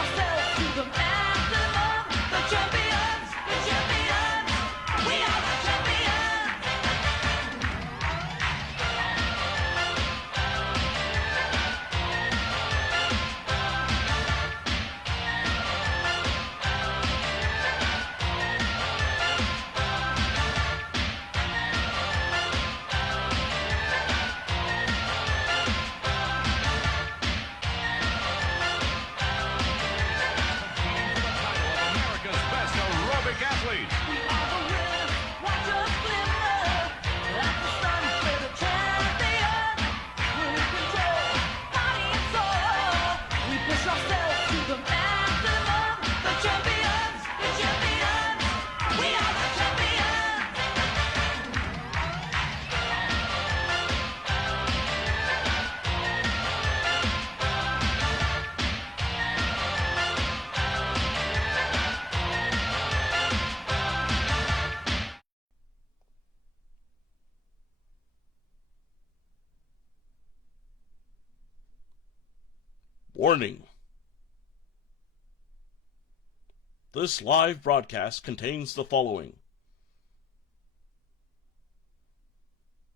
ourselves to the maximum. The champions, we are the champions. Athlete. We are the winners, watch us glimmer. Like the sun, we're the champions. We're in control, body and soul. We push ourselves to the maximum. The champions, we are the champions. Warning. This live broadcast contains the following: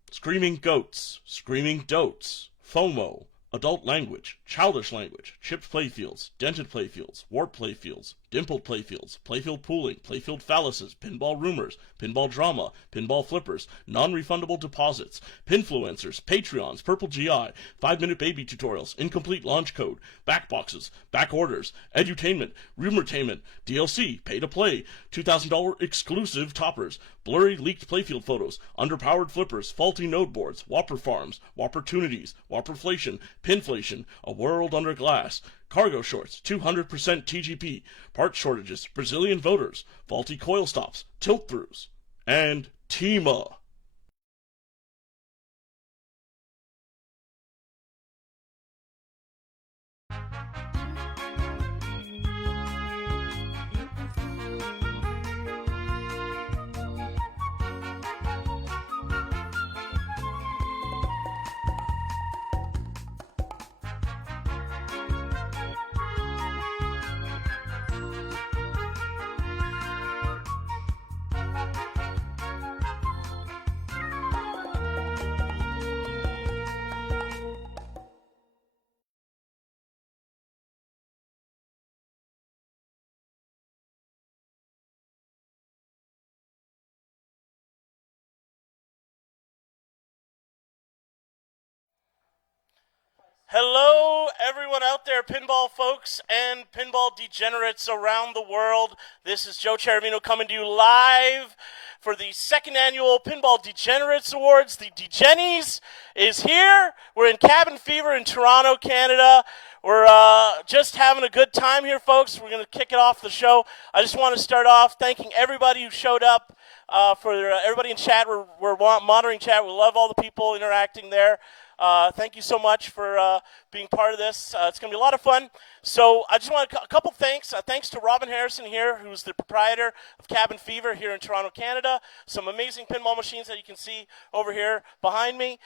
screaming goats, screaming dotes, FOMO, adult language, childish language, chipped playfields, dented playfields, warped playfields, dimpled playfields, playfield pooling, playfield phalluses, pinball rumors, pinball drama, pinball flippers, non-refundable deposits, pinfluencers, Patreons, purple GI, 5-minute baby tutorials, incomplete launch code, back boxes, back orders, edutainment, rumortainment, DLC, pay to play, $2,000 exclusive toppers, blurry leaked playfield photos, underpowered flippers, faulty node boards, Whopper farms, Whoppertunities, Whopperflation, pinflation, a world under glass, cargo shorts, 200% TGP, part shortages, Brazilian voters, faulty coil stops, tilt-throughs, and TEMA. Hello, everyone out there, pinball folks and pinball degenerates around the world. This is Joe Ciaravino coming to you live for the second annual Pinball Degenerates Awards. The DeGenies is here. We're in Cabin Fever in Toronto, Canada. We're just having a good time here, folks. We're going to kick it off the show. I just want to start off thanking everybody who showed up, for everybody in chat. We're monitoring chat. We love all the people interacting there. Thank you so much for being part of this. It's going to be a lot of fun. So I just want a couple thanks. Thanks to Robyn Harrison here, who's the proprietor of Cabin Fever here in Toronto, Canada. Some amazing pinball machines that you can see over here behind me.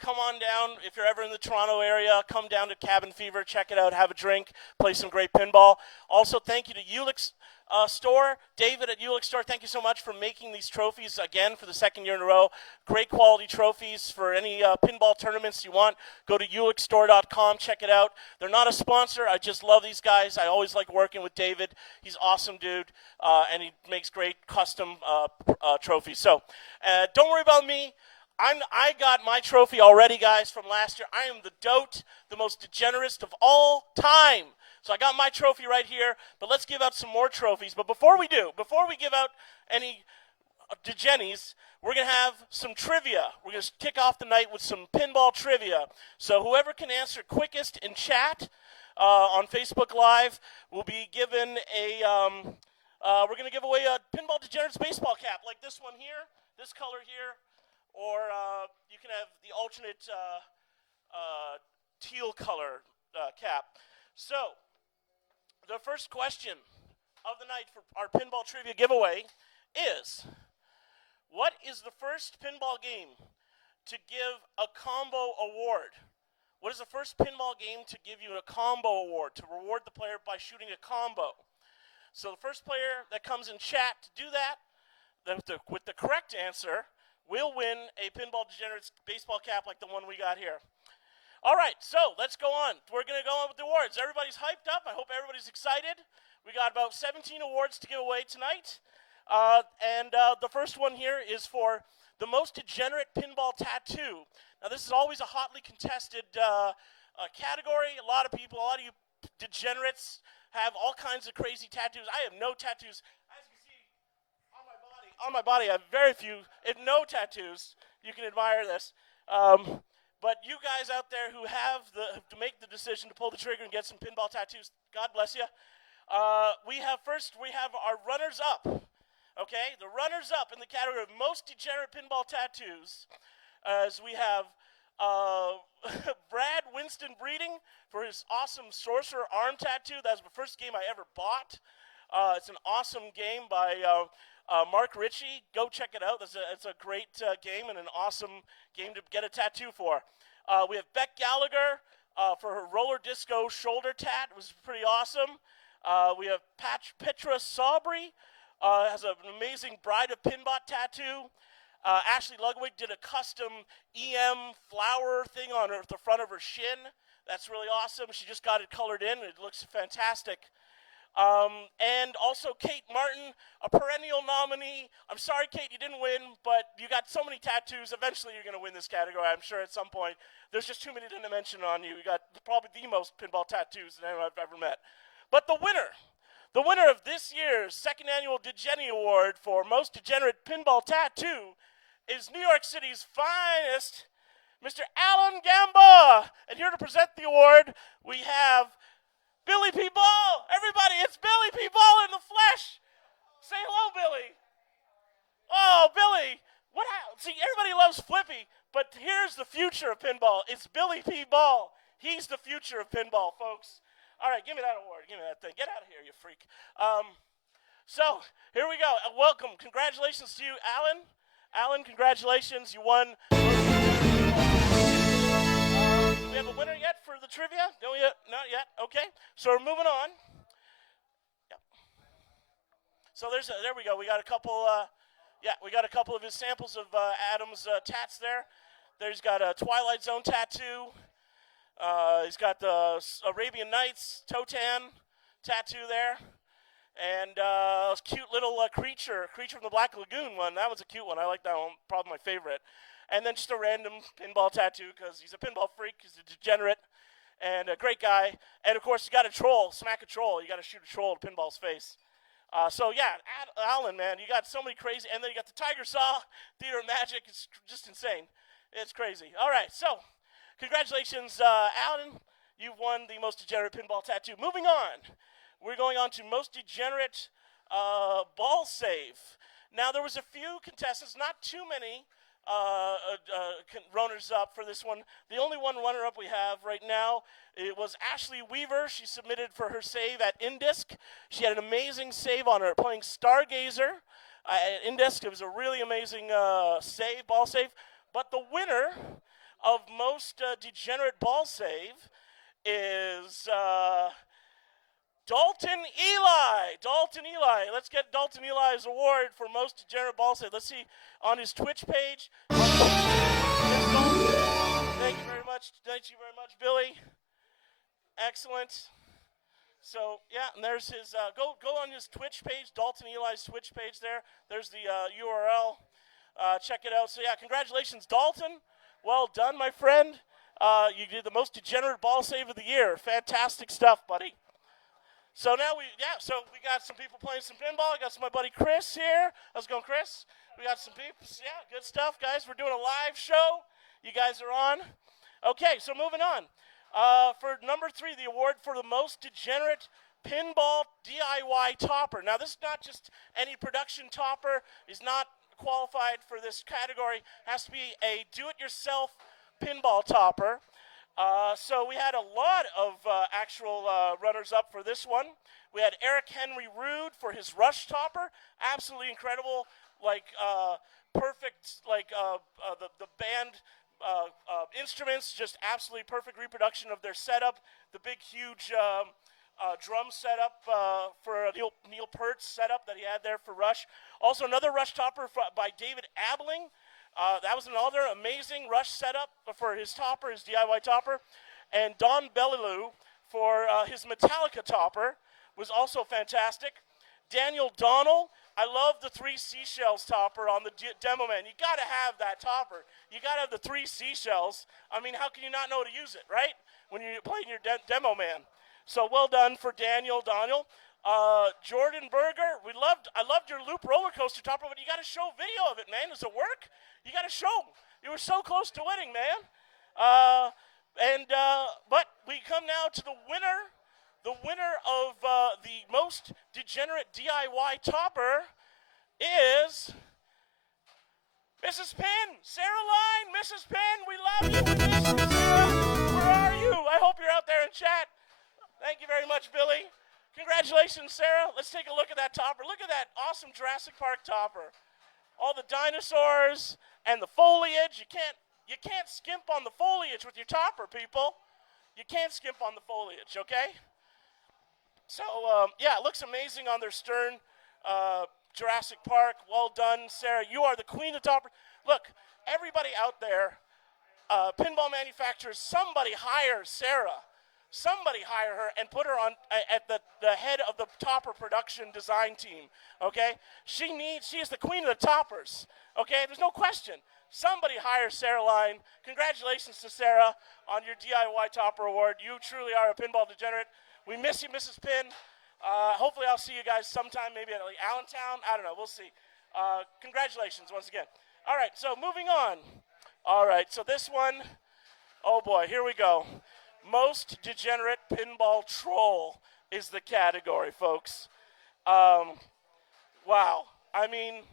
Come on down. If you're ever in the Toronto area, come down to Cabin Fever, check it out, have a drink, play some great pinball. Also, thank you to Ulick's store. David at Ulick Store, thank you so much for making these trophies again for the second year in a row. Great quality trophies for any pinball tournaments you want. Go to ulickstore.com, check it out. They're not a sponsor. I just love these guys. I always like working with David. He's an awesome dude, and he makes great custom trophies. So don't worry about me. I got my trophy already, guys, from last year. I am the dote, the most degenerate of all time. So I got my trophy right here, but let's give out some more trophies. But before we give out any DeGenies, we're going to have some trivia. We're going to kick off the night with some pinball trivia. So whoever can answer quickest in chat on Facebook Live will be given we're going to give away a Pinball Degenerates baseball cap, like this one here, this color here, or you can have the alternate teal color cap. So the first question of the night for our pinball trivia giveaway is, what is the first pinball game to give a combo award? What is the first pinball game to give you a combo award, to reward the player by shooting a combo? So the first player that comes in chat to do that, with the correct answer, will win a Pinball Degenerates baseball cap like the one we got here. All right, so let's go on. We're going to go on with the awards. Everybody's hyped up. I hope everybody's excited. We got about 17 awards to give away tonight. The first one here is for the most degenerate pinball tattoo. Now, this is always a hotly contested category. A lot of you degenerates have all kinds of crazy tattoos. I have no tattoos. As you can see, on my body, I have very few, if no tattoos. You can admire this. But you guys out there who have to make the decision to pull the trigger and get some pinball tattoos, God bless you. We have our runners-up. Okay, the runners-up in the category of most degenerate pinball tattoos, as we have Brad Winston Breeding for his awesome Sorcerer arm tattoo. That was the first game I ever bought. It's an awesome game by Mark Ritchie. Go check it out. It's a great game and an awesome game to get a tattoo for. We have Beck Gallagher for her roller disco shoulder tat. It was pretty awesome. We have Petra Saurbrey. Has an amazing Bride of Pinbot tattoo. Ashley Ludwig did a custom EM flower thing on the front of her shin. That's really awesome. She just got it colored in. It looks fantastic. And also Kate Martin, a perennial nominee. I'm sorry, Kate, you didn't win, but you got so many tattoos. Eventually, you're going to win this category, I'm sure, at some point. There's just too many to mention on you. You got probably the most pinball tattoos that anyone I've ever met. But the winner of this year's second annual DeGenies Award for Most Degenerate Pinball Tattoo is New York City's finest, Mr. Alan Gamboa. And here to present the award, we have Billy P. Ball. Everybody, it's Billy P. Ball in the flesh. Say hello, Billy. Oh, Billy. See, everybody loves Flippy, but here's the future of pinball. It's Billy P. Ball. He's the future of pinball, folks. All right, give me that award. Give me that thing. Get out of here, you freak. So, here we go. Welcome. Congratulations to you, Alan. Alan, congratulations. You won. Do we have a winner yet for the trivia? No, yet? Not yet. Okay. So, we're moving on. Yep. So, there we go. We got a couple, we got a couple of his samples of Adam's tats there. There's got a Twilight Zone tattoo. He's got the Arabian Nights Totan tattoo there. And a cute little creature from the Black Lagoon one. That was a cute one. I like that one. Probably my favorite. And then just a random pinball tattoo because he's a pinball freak. He's a degenerate and a great guy. And, of course, you got a troll. Smack a troll. You got to shoot a troll at pinball's face. So, yeah, Alan, man, you got so many crazy. And then you got the Tiger Saw, Theater of Magic. It's just insane. It's crazy. All right, so congratulations, Alan. You've won the most degenerate pinball tattoo. Moving on. We're going on to most degenerate ball save. Now, there was a few contestants, not too many runners-up for this one. The only one runner-up we have right now, it was Ashley Weaver. She submitted for her save at Indisc. She had an amazing save on her playing Stargazer. At Indisc, it was a really amazing ball save. But the winner of most degenerate ball save is Dalton Ely. Dalton Ely. Let's get Dalton Ely's award for most degenerate ball save. Let's see on his Twitch page. Yes, Dalton. Thank you very much. Thank you very much, Billy. Excellent. So, yeah, and there's his, go on his Twitch page, Dalton Ely's Twitch page there. There's the URL. Check it out. So, yeah, congratulations, Dalton. Well done, my friend. You did the most degenerate ball save of the year. Fantastic stuff, buddy. So now we got some people playing some pinball. I got my buddy Chris here. How's it going, Chris? We got some people. Yeah, good stuff, guys. We're doing a live show. You guys are on. Okay, so moving on. For number 3, the award for the most degenerate pinball DIY topper. Now, this is not just any production topper. Is not qualified for this category. Has to be a do-it-yourself pinball topper. So we had a lot of actual runners-up for this one. We had Eric Henry Rude for his Rush topper. Absolutely incredible, like perfect, like the band instruments, just absolutely perfect reproduction of their setup. The big, huge drum setup for Neil Peart's setup that he had there for Rush. Also, another Rush topper by David Abeling. That was another amazing Rush setup for his topper, his DIY topper. And Don Beaulieu for his Metallica topper was also fantastic. Daniel Donnell, I love the 3 seashells topper on the Demo Man. You got to have that topper. You got to have the 3 seashells. I mean, how can you not know to use it, right? When you're playing your Demo Man. So well done for Daniel Donnell. Jordan Burgar, I loved your loop roller coaster topper, but you got to show video of it, man. Does it work? You got to show. You were so close to winning, man. But we come now to the winner. The winner of the most degenerate DIY topper is Mrs. Penn, Sarah Line. Mrs. Penn, we love you. We miss you, Sarah. Where are you? I hope you're out there in chat. Thank you very much, Billy. Congratulations, Sarah. Let's take a look at that topper. Look at that awesome Jurassic Park topper. All the dinosaurs and the foliage. You can't skimp on the foliage with your topper, people. You can't skimp on the foliage, okay? So, yeah, it looks amazing on their stern. Jurassic Park, well done, Sarah. You are the queen of topper. Look, everybody out there, pinball manufacturers, somebody hire Sarah. Somebody hire her and put her on at the head of the topper production design team, okay? She is the queen of the toppers, okay? There's no question. Somebody hire Sarah Line. Congratulations to Sarah on your DIY Topper Award. You truly are a pinball degenerate. We miss you, Mrs. Penn. Hopefully I'll see you guys sometime, maybe at Allentown. I don't know. We'll see. Congratulations once again. All right, so moving on. All right, so this one, oh boy, here we go. Most degenerate pinball troll is the category, folks. Wow. I mean,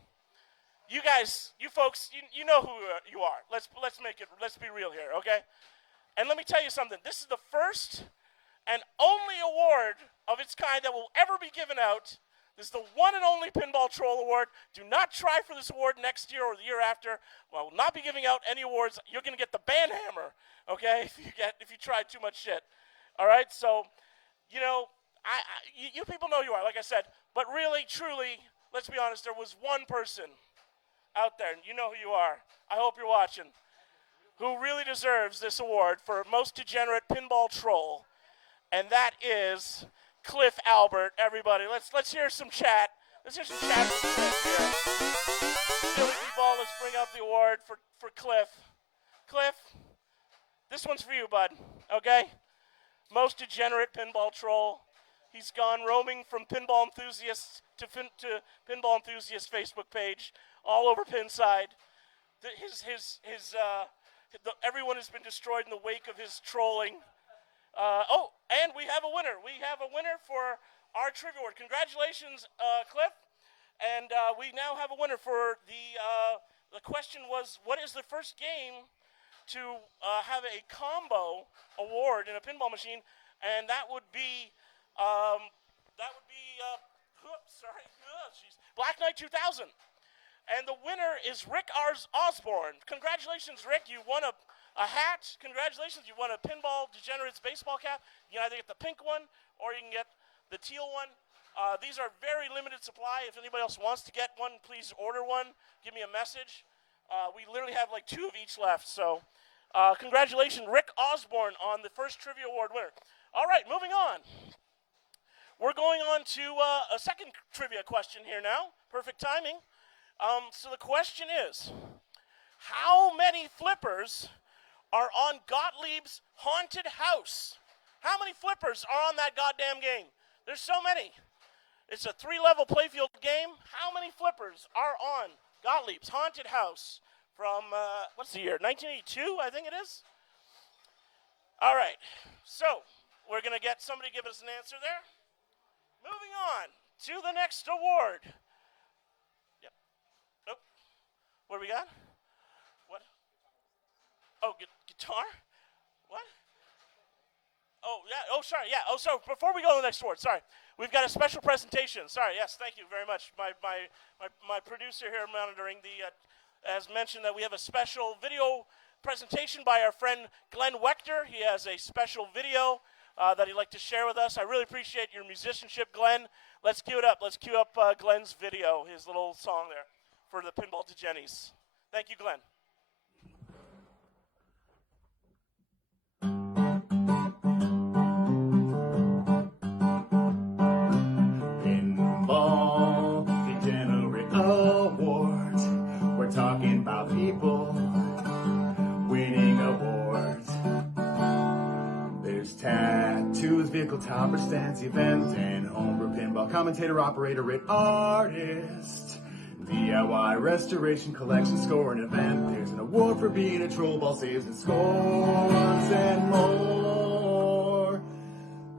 you guys, you folks, you know who you are. Let's be real here, okay? And let me tell you something. This is the first and only award of its kind that will ever be given out. This is the one and only Pinball Troll Award. Do not try for this award next year or the year after. Well, I will not be giving out any awards. You're going to get the ban hammer, okay, if you try too much shit. All right, so, you know, you people know who you are, like I said. But really, truly, let's be honest, there was one person out there, and you know who you are. I hope you're watching, who really deserves this award for Most Degenerate Pinball Troll. And that is Cliff Albert, everybody. Let's hear some chat. Let's hear some chat from Cliff here. Billy B-Ball, let's bring up the award for Cliff. Cliff, this one's for you, bud, okay? Most Degenerate Pinball Troll. He's gone roaming from Pinball Enthusiasts to Pinball Enthusiast Facebook page, all over Pinside. Everyone has been destroyed in the wake of his trolling. And we have a winner. We have a winner for our trivia award. Congratulations, Cliff. And we now have a winner for the question was, what is the first game to have a combo award in a pinball machine? And that would be, Black Knight 2000. And the winner is Rick Osborne. Congratulations, Rick. You won a hat. Congratulations. You won a Pinball Degenerates baseball cap. You can either get the pink one or you can get the teal one. These are very limited supply. If anybody else wants to get one, please order one. Give me a message. We literally have like 2 of each left. So congratulations, Rick Osborne, on the first trivia award winner. All right, moving on. We're going on to a second trivia question here now. Perfect timing. So the question is, how many flippers are on Gottlieb's haunted house? How many flippers are on that goddamn game? There's so many. It's a 3-level playfield game. How many flippers are on Gottlieb's haunted house from, what's the year, 1982, I think it is? All right, so we're going to get somebody to give us an answer there. Moving on to the next award. Yep. Nope. What do we got? What? Oh, guitar? What? Oh, yeah. Oh, sorry. Yeah. Oh, so before we go to the next award, sorry. We've got a special presentation. Sorry. Yes, thank you very much. My producer here monitoring the, as mentioned, that we have a special video presentation by our friend Glenn Wechter. He has a special video that he'd like to share with us. I really appreciate your musicianship, Glenn. Let's cue it up. Let's cue up Glenn's video, his little song there for the Pinball DeGenies. Thank you, Glenn. Pinball Degenerate Awards. We're talking about people winning awards. There's tattoos, vehicle topper, stands, events, and homebrew pinball commentator, operator, artist. DIY restoration, collection, score, and event. There's an award for being a troll, ball saves and scores, and more.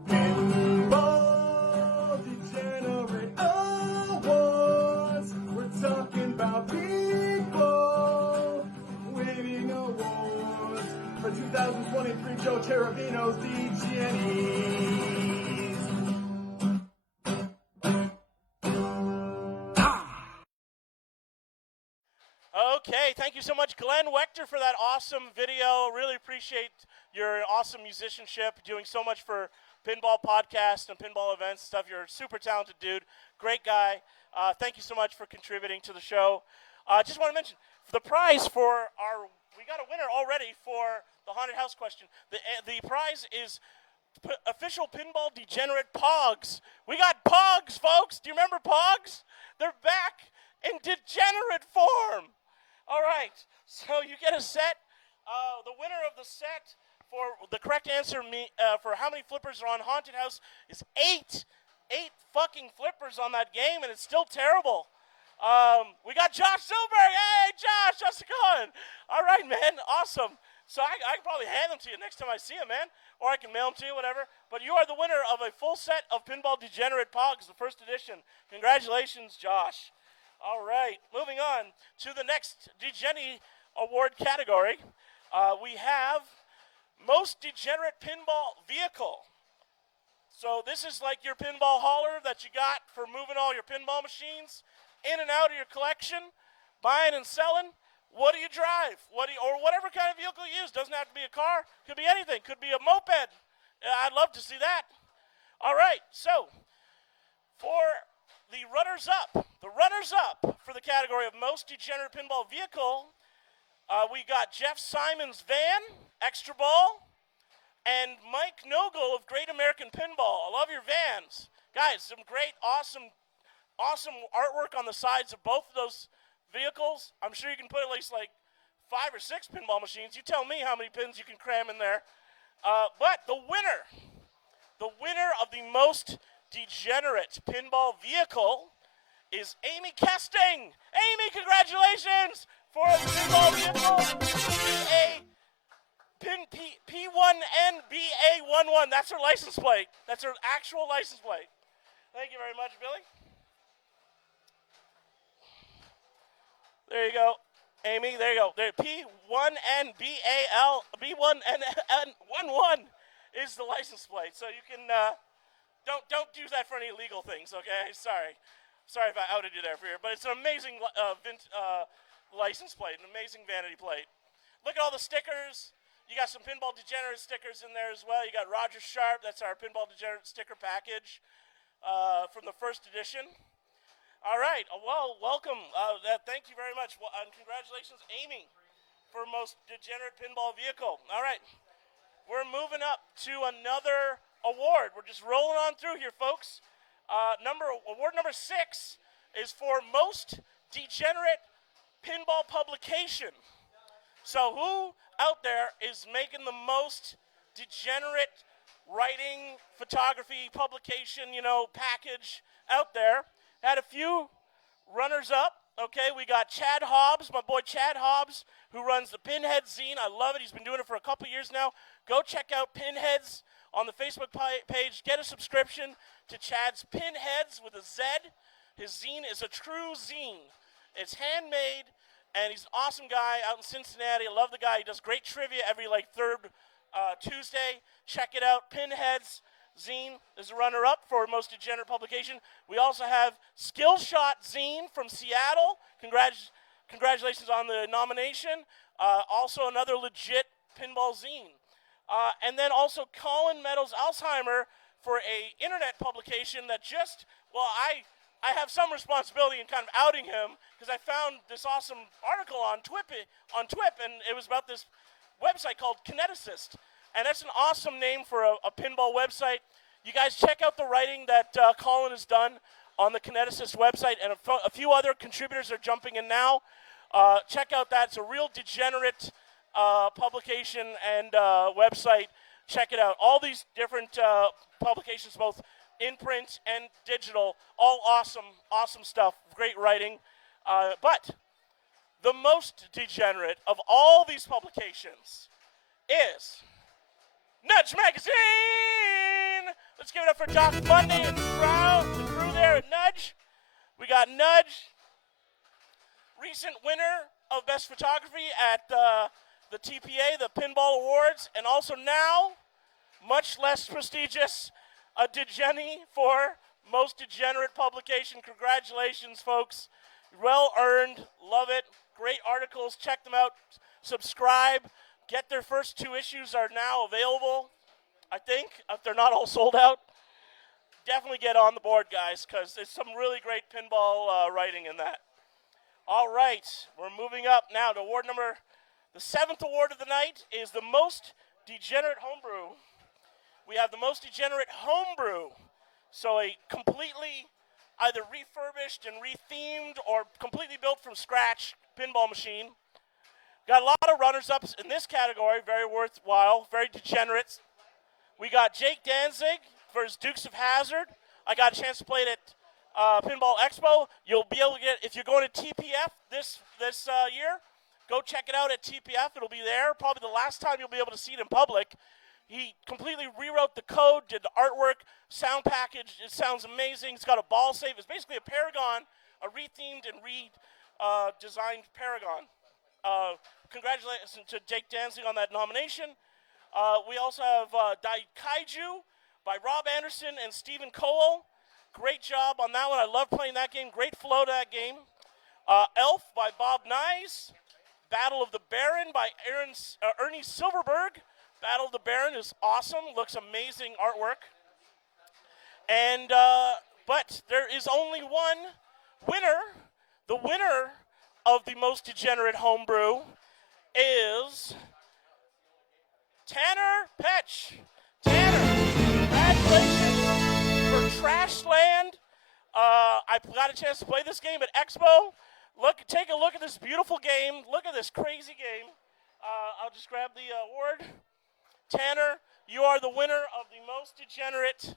Pinball Degenerate Awards. We're talking about people winning awards for 2023 Joe Ciaravino's DeGenies. Okay, thank you so much, Glenn Wechter, for that awesome video. Really appreciate your awesome musicianship, doing so much for pinball podcasts and pinball events stuff. You're a super talented dude, great guy. Thank you so much for contributing to the show. Just want to mention, the prize for we got a winner already for the haunted house question. The prize is official Pinball Degenerate Pogs. We got Pogs, folks. Do you remember Pogs? They're back in degenerate form. All right, so you get a set. The winner of the set for the correct answer for how many flippers are on Haunted House is 8. 8 fucking flippers on that game, and it's still terrible. We got Josh Silberg. Hey, Josh, how's it going? All right, man, awesome. So I can probably hand them to you next time I see him, man. Or I can mail them to you, whatever. But you are the winner of a full set of Pinball Degenerate Pogs, the first edition. Congratulations, Josh. All right, moving on to the next DeGenie Award category. We have Most Degenerate Pinball Vehicle. So this is like your pinball hauler that you got for moving all your pinball machines in and out of your collection, buying and selling. What do you drive? Or whatever kind of vehicle you use. Doesn't have to be a car. Could be anything. Could be a moped. I'd love to see that. All right, so for the runners-up for the category of Most Degenerate Pinball Vehicle, we got Jeff Simon's van, Extra Ball, and Mike Nogle of Great American Pinball. I love your vans. Guys, some great, awesome artwork on the sides of both of those vehicles. I'm sure you can put at least like 5 or 6 pinball machines. You tell me how many pins you can cram in there. But the winner of the Most Degenerate Pinball Vehicle is Amy Kesting. Amy, congratulations for the pinball vehicle. P1NBA11. That's her license plate. That's her actual license plate. Thank you very much, Billy. There you go. Amy, there you go. There, P1NBAL11 is the license plate. So you can don't use that for any illegal things, okay? Sorry if I outed you there for you, but it's an amazing license plate, an amazing vanity plate. Look at all the stickers. You got some Pinball Degenerate stickers in there as well. You got Roger Sharp. That's our Pinball Degenerate sticker package from the first edition. All right. Well, welcome. Thank you very much. Well, and congratulations, Amy, for Most Degenerate Pinball Vehicle. All right. We're moving up to another award. We're just rolling on through here, folks. Award number 6 is for Most Degenerate Pinball Publication. So who out there is making the most degenerate writing, photography, publication, package out there? Had a few runners up. Okay, we got Chad Hobbs, my boy Chad Hobbs, who runs the Pinhead Zine. I love it. He's been doing it for a couple years now. Go check out Pinheads on the Facebook page. Get a subscription to Chad's Pinheads with a Z. His zine is a true zine. It's handmade, and he's an awesome guy out in Cincinnati. I love the guy. He does great trivia every third Tuesday. Check it out. Pinheads Zine is a runner-up for Most Degenerate Publication. We also have Skillshot Zine from Seattle. congratulations on the nomination. Also another legit pinball zine. And then also Colin Meadows Alzheimer for a internet publication that just, well, I have some responsibility in kind of outing him because I found this awesome article on TWIP, and it was about this website called Kineticist. And that's an awesome name for a pinball website. You guys check out the writing that Colin has done on the Kineticist website, and a few other contributors are jumping in now. Check out that. It's a real degenerate publication and website. Check it out. All these different publications, both in print and digital, all awesome stuff. Great writing. But the most degenerate of all these publications is Nudge Magazine! Let's give it up for Doc Monday and the crew there at Nudge. We got Nudge, recent winner of Best Photography at the TPA, the Pinball Awards, and also now, much less prestigious, a DeGenie for Most Degenerate Publication. Congratulations, folks. Well earned. Love it. Great articles. Check them out. Subscribe. Get their first 2 issues are now available, I think, if they're not all sold out. Definitely get on the board, guys, because there's some really great pinball writing in that. All right, we're moving up now to award number, the 7th award of the night is the Most Degenerate Homebrew. We have the Most Degenerate Homebrew. So a completely either refurbished and rethemed or completely built from scratch pinball machine. Got a lot of runners-ups in this category, very worthwhile, very degenerate. We got Jake Danzig for his Dukes of Hazzard. I got a chance to play it at Pinball Expo. You'll be able to get, if you're going to TPF this year, go check it out at TPF. It'll be there. Probably the last time you'll be able to see it in public. He completely rewrote the code, did the artwork, sound package. It sounds amazing. It's got a ball save. It's basically a Paragon, a rethemed and redesigned Paragon. Congratulations to Jake Danzig on that nomination. We also have Kaiju by Rob Anderson and Stephen Cole. Great job on that one. I love playing that game. Great flow to that game. Elf by Bob Nyes. Battle of the Baron by Ernie Silverberg. Battle of the Baron is awesome. Looks amazing artwork. And but there is only one winner. The winner of the Most Degenerate Homebrew is Tanner Petch. Tanner, congratulations for Trashland. I got a chance to play this game at Expo. Take a look at this beautiful game. Look at this crazy game. I'll just grab the award. Tanner, you are the winner of the Most Degenerate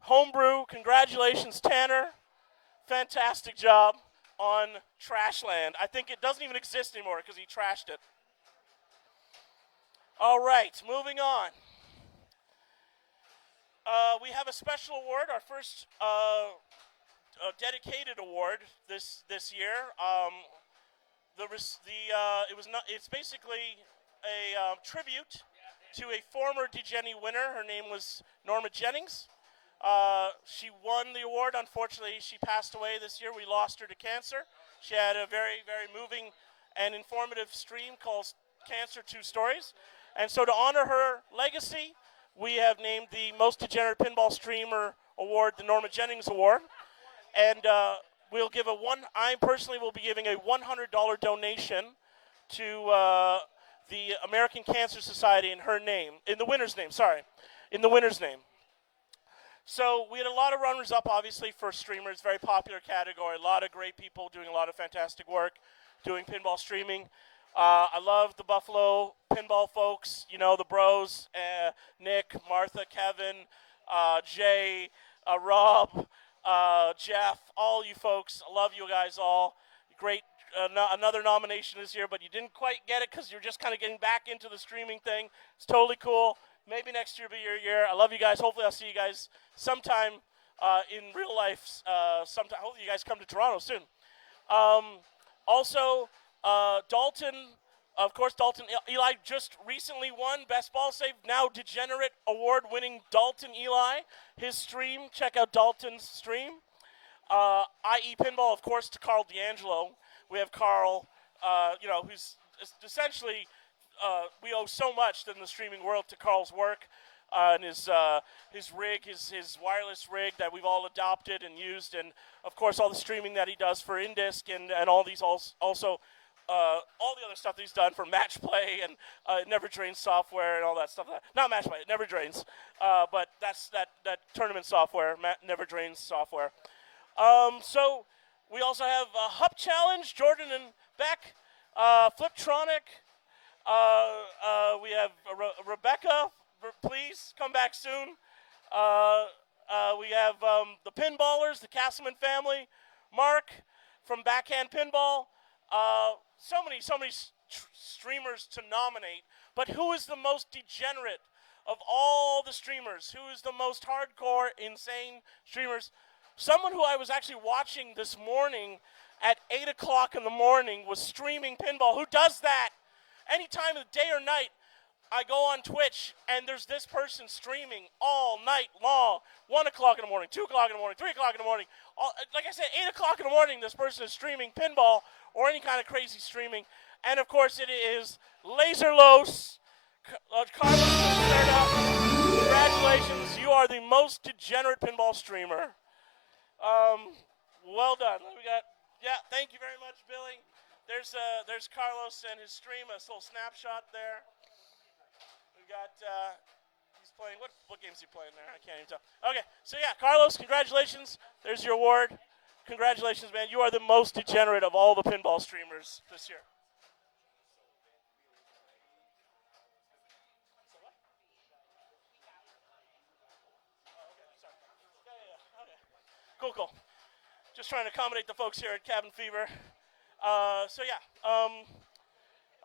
Homebrew. Congratulations, Tanner. Fantastic job on Trashland. I think it doesn't even exist anymore because he trashed it. All right, moving on. We have a special award, our first dedicated award this year. It's basically a tribute to a former DeGenie winner. Her name was Norma Jennings. She won the award. Unfortunately, she passed away this year. We lost her to cancer. She had a very, very moving and informative stream called Cancer 2 Stories. And so to honor her legacy, we have named the Most Degenerate Pinball Streamer Award the Norma Jennings Award. And we'll give I personally will be giving a $100 donation to the American Cancer Society in the winner's name. So we had a lot of runners-up, obviously, for streamers. Very popular category. A lot of great people doing a lot of fantastic work doing pinball streaming. I love the Buffalo pinball folks, the bros, Nick, Martha, Kevin, Jay, Rob, Jeff, all you folks. I love you guys all. Great. Another nomination this year, but you didn't quite get it because you're just kind of getting back into the streaming thing. It's totally cool. Maybe next year will be your year. I love you guys. Hopefully I'll see you guys sometime in real life. Hopefully you guys come to Toronto soon. Also, Dalton Ely just recently won Best Ball Save, now Degenerate Award-winning Dalton Ely. His stream, check out Dalton's stream. IE Pinball, of course, to Carl D'Angelo. we have Carl, who's essentially, we owe so much in the streaming world to Carl's work and his rig, his wireless rig that we've all adopted and used, and of course all the streaming that he does for Indisc and all these also all the other stuff that he's done for Match Play and Never Drains software and all that stuff. Not Match Play, Never Drains, but that's that tournament software, Never Drains software. So we also have Hup Challenge, Jordan and Beck, Fliptronic. We have Rebecca. Please come back soon. We have the Pinballers, the Castleman family, Mark from Backhand Pinball. So many streamers to nominate. But who is the most degenerate of all the streamers? Who is the most hardcore, insane streamers? Someone who I was actually watching this morning at 8 o'clock in the morning was streaming pinball. Who does that? Any time of the day or night, I go on Twitch, and there's this person streaming all night long. 1 o'clock in the morning, 2 o'clock in the morning, 3 o'clock in the morning. Like I said, 8 o'clock in the morning, this person is streaming pinball or any kind of crazy streaming. And, of course, it is Laserlos. Carlos Lacerda, congratulations. You are the most degenerate pinball streamer. Well done. Thank you very much, Billy. There's Carlos and his stream, a little snapshot there. We got, he's playing, what game's he playing there? I can't even tell. Okay, so yeah, Carlos, congratulations. There's your award. Congratulations, man. You are the most degenerate of all the pinball streamers this year. Cool. Just trying to accommodate the folks here at Cabin Fever. All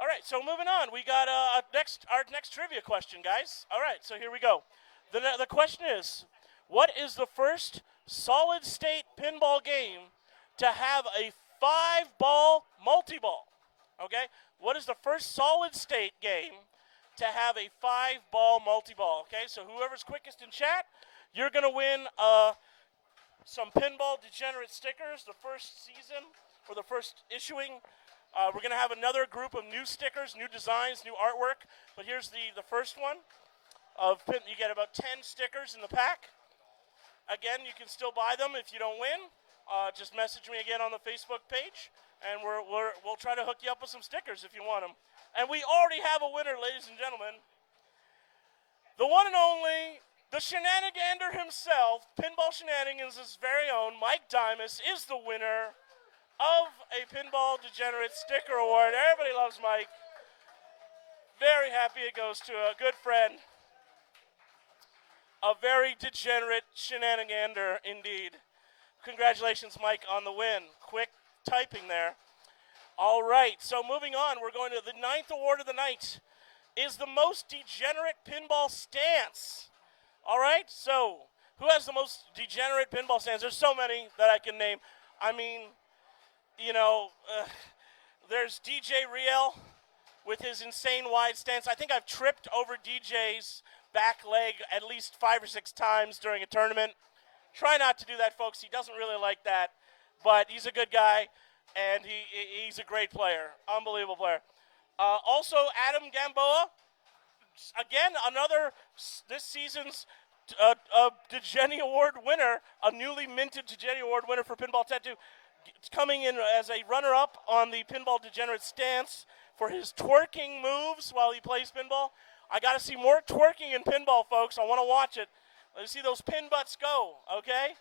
right, so moving on. We got our next trivia question, guys. All right, so here we go. The question is, what is the first solid-state pinball game to have a 5-ball multi-ball? Okay, what is the first solid-state game to have a 5-ball multi-ball? Okay, so whoever's quickest in chat, you're going to win some Pinball Degenerate stickers, the first season, or the first issuing. We're going to have another group of new stickers, new designs, new artwork. But here's the first one. You get about 10 stickers in the pack. Again, you can still buy them if you don't win. Just message me again on the Facebook page, and we'll try to hook you up with some stickers if you want them. And we already have a winner, ladies and gentlemen. The one and only, the shenanigander himself, Pinball Shenanigans' very own, Mike Dimas, is the winner of a Pinball Degenerate Sticker Award. Everybody loves Mike. Very happy it goes to a good friend. A very degenerate shenanigander indeed. Congratulations, Mike, on the win. Quick typing there. All right, so moving on, we're going to the 9th award of the night. Is the most degenerate pinball stance. All right, so who has the most degenerate pinball stance? There's so many that I can name. I mean, there's DJ Riel with his insane wide stance. I think I've tripped over DJ's back leg at least 5 or 6 times during a tournament. Try not to do that, folks. He doesn't really like that, but he's a good guy, and he's a great player. Unbelievable player. Also, Adam Gamboa, again, another this season's DeGenies Award winner, a newly minted DeGenies Award winner for Pinball Tattoo. It's coming in as a runner-up on the Pinball Degenerate stance for his twerking moves while he plays pinball. I got to see more twerking in pinball, folks. I want to watch it. Let's see those pin butts go, okay?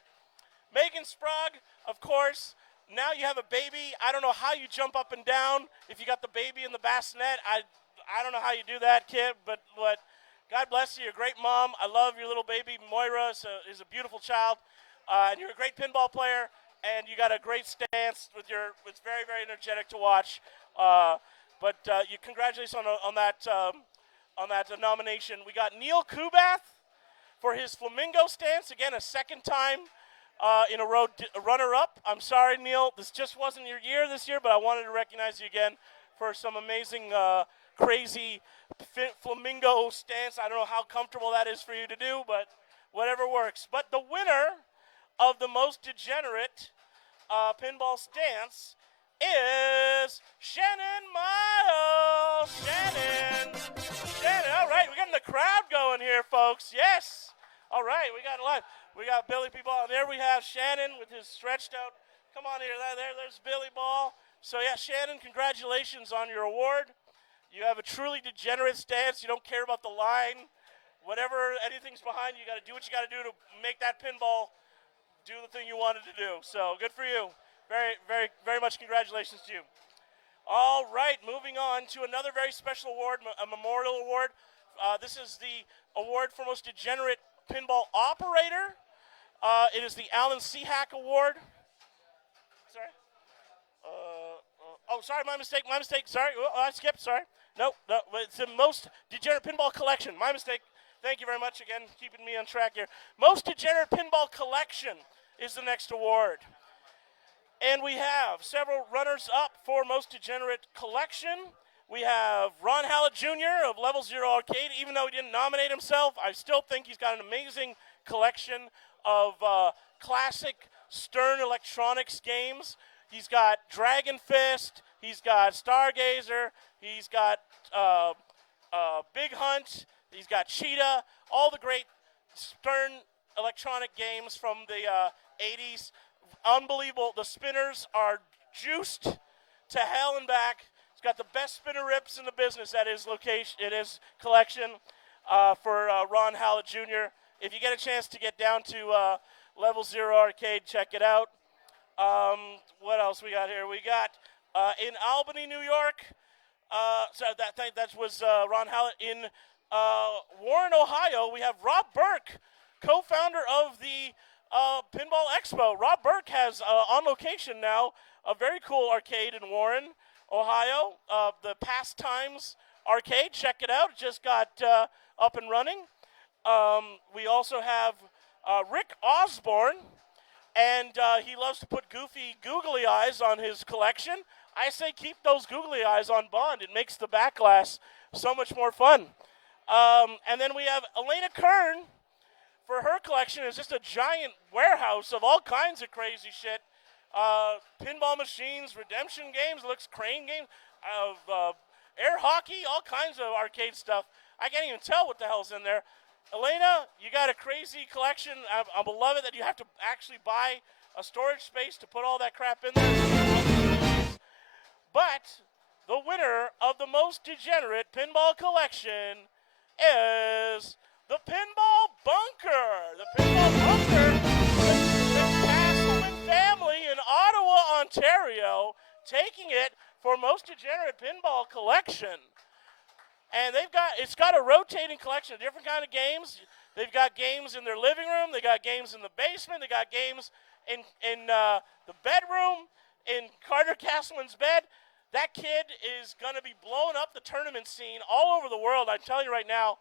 Megan Sprague, of course. Now you have a baby. I don't know how you jump up and down if you got the baby in the bassinet. I don't know how you do that, kid, but God bless you. You're a great mom. I love your little baby. Moira is a beautiful child. And you're a great pinball player. And you got a great stance it's very, very energetic to watch. Congratulations on that nomination. We got Neil Kubath for his flamingo stance. Again, a second time in a row runner-up. I'm sorry, Neil. This just wasn't your year this year, but I wanted to recognize you again for some amazing, crazy flamingo stance. I don't know how comfortable that is for you to do, but whatever works. But the winner of the most degenerate pinball stance is Shannon Miles. Shannon, all right, we're getting the crowd going here, folks. Yes. All right, we got a lot. We got Billy Ball. There we have Shannon with his stretched out. Come on here. There's Billy Ball. So, yeah, Shannon, congratulations on your award. You have a truly degenerate stance. You don't care about the line. Whatever, anything's behind you, got to do what you got to do to make that pinball do the thing you wanted to do. So, good for you. Very, very, very much congratulations to you. All right, moving on to another very special award, a memorial award. This is the award for most degenerate pinball operator. It is the Alan Seahack Award. Sorry. Sorry, my mistake. Sorry, I skipped. Sorry. No, it's the most degenerate pinball collection. My mistake. Thank you very much again, keeping me on track here. Most degenerate pinball collection is the next award. And we have several runners-up for most degenerate collection. We have Ron Hallett Jr. of Level Zero Arcade. Even though he didn't nominate himself, I still think he's got an amazing collection of classic Stern Electronics games. He's got Dragon Fist, he's got Stargazer, he's got Big Hunt, he's got Cheetah, all the great Stern Electronic games from the 80s. Unbelievable. The spinners are juiced to hell and back. He's got the best spinner rips in the business at his location, in his collection for Ron Hallett Jr. If you get a chance to get down to Level Zero Arcade, check it out. What else we got here? We got in Albany, New York. That was Ron Hallett. In Warren, Ohio, we have Rob Burke, co-founder of the Pinball Expo. Rob Burke has on location now a very cool arcade in Warren, Ohio. The Pastimes Arcade. Check it out. It just got up and running. We also have Rick Osborne, and he loves to put goofy googly eyes on his collection. I say keep those googly eyes on Bond. It makes the back glass so much more fun. And then we have Elena Kern. For her collection is just a giant warehouse of all kinds of crazy shit. Pinball machines, redemption games, looks crane games, air hockey, all kinds of arcade stuff. I can't even tell what the hell's in there. Elena, you got a crazy collection. I love it that you have to actually buy a storage space to put all that crap in there. But the winner of the most degenerate pinball collection is the Pinball Bunker. The Pinball Bunker, the Castleman family in Ottawa, Ontario, taking it for most degenerate pinball collection. And it's got a rotating collection of different kind of games. They've got games in their living room. They got games in the basement. They got games in the bedroom, in Carter Castleman's bed. That kid is going to be blowing up the tournament scene all over the world. I'm telling you right now,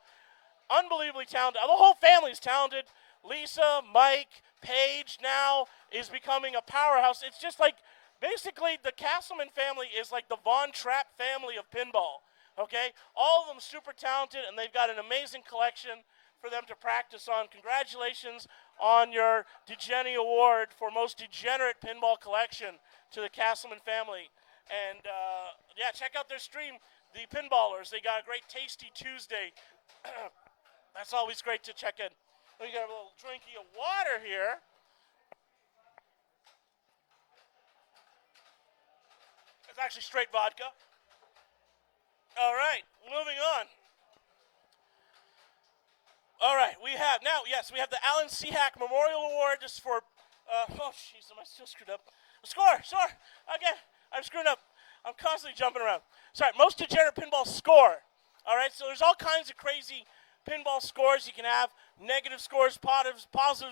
unbelievably talented. The whole family is talented. Lisa, Mike, Paige now is becoming a powerhouse. It's just like, basically, the Castleman family is like the Von Trapp family of pinball. Okay? All of them super talented, and they've got an amazing collection for them to practice on. Congratulations on your DeGenies Award for most degenerate pinball collection to the Castleman family. And, yeah, check out their stream, The Pinballers. They got a great Tasty Tuesday. That's always great to check in. We got a little drinky of water here. It's actually straight vodka. All right, moving on. All right, we have the Alan Seahack Memorial Award just for, oh, jeez, am I still screwed up? Score, again, I'm screwing up. I'm constantly jumping around. Sorry, most degenerate pinball score. All right, so there's all kinds of crazy pinball scores you can have. Negative scores, positive